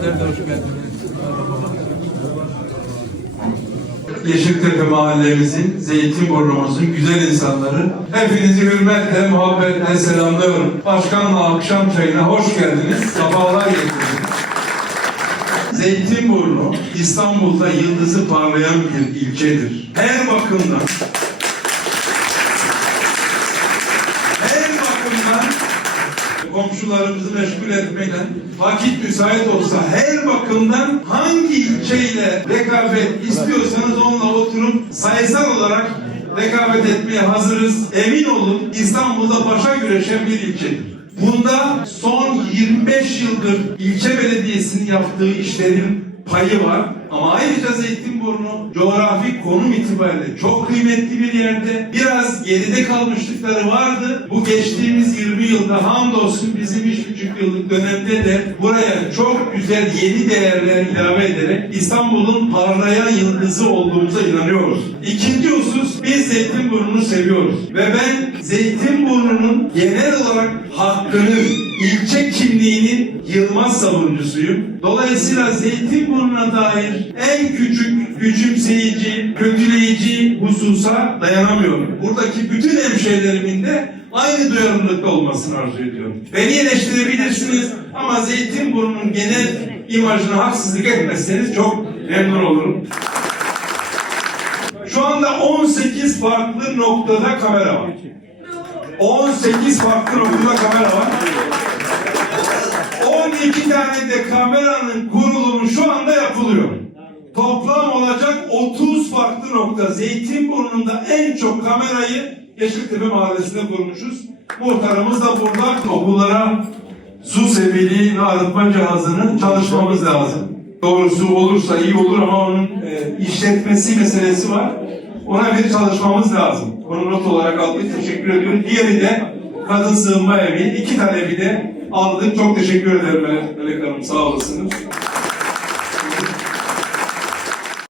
Sizler de hoş geldiniz. Yeşiltepe mahallemizin, Zeytinburnumuzun güzel insanları. Hepinizi hürmetle, muhabbetle selamlıyorum. Başkanla akşam çayına hoş geldiniz. Sabahlar getirdiniz. Zeytinburnu İstanbul'da yıldızı parlayan bir ilçedir. Her bakımdan her bakımdan komşularımızı meşgul etmeden vakit müsait olsa her bakımdan hangi ilçeyle rekabet istiyorsanız onunla oturup sayısal olarak rekabet etmeye hazırız. Emin olun İstanbul'da başa güreşen bir ilçedir. Bunda son 25 yıldır ilçe belediyesinin yaptığı işlerin payı var. Ama ayrıca Zeytinburnu coğrafi konum itibariyle çok kıymetli bir yerde. Biraz geride kalmışlıkları vardı. Bu geçtiğimiz 20 yılda hamdolsun bizim 3,5 yıllık dönemde de buraya çok güzel yeni değerler ilave ederek İstanbul'un parlayan yıldızı olduğumuza inanıyoruz. İkinci husus biz Zeytinburnu'nu seviyoruz. Ve ben Zeytinburnu'nun genel olarak hakkını, ilçe kimliğinin yılmaz savunucusuyum. Dolayısıyla Zeytinburnu'na dair en küçük küçümseyici, kötüleyici hususa dayanamıyorum. Buradaki bütün hemşehrilerimin de aynı duyarlılıkta olmasını arzu ediyorum. Beni eleştirebilirsiniz ama Zeytinburnu'nun genel imajına haksızlık etmezseniz çok memnun olurum. Şu anda 18 farklı noktada kamera var. 18 farklı noktada kamera var. 12 tane de kameranın kurulumu şu anda yapılıyor. Toplam olacak 30 farklı nokta. Zeytinburnu'nda en çok kamerayı Yeşiltepe Mahallesi'nde kurmuşuz. Muhtarımız da burada okullara su sebili ve arıtma cihazının çalışmamız lazım. Doğrusu olursa iyi olur ama onun e, işletmesi meselesi var. Ona bir çalışmamız lazım. Onu not olarak aldık. Teşekkür ediyorum. Diğeri de kadın sığınma evi. İki tane bir de aldık. Çok teşekkür ederim Melek Hanım. Sağ olasınız.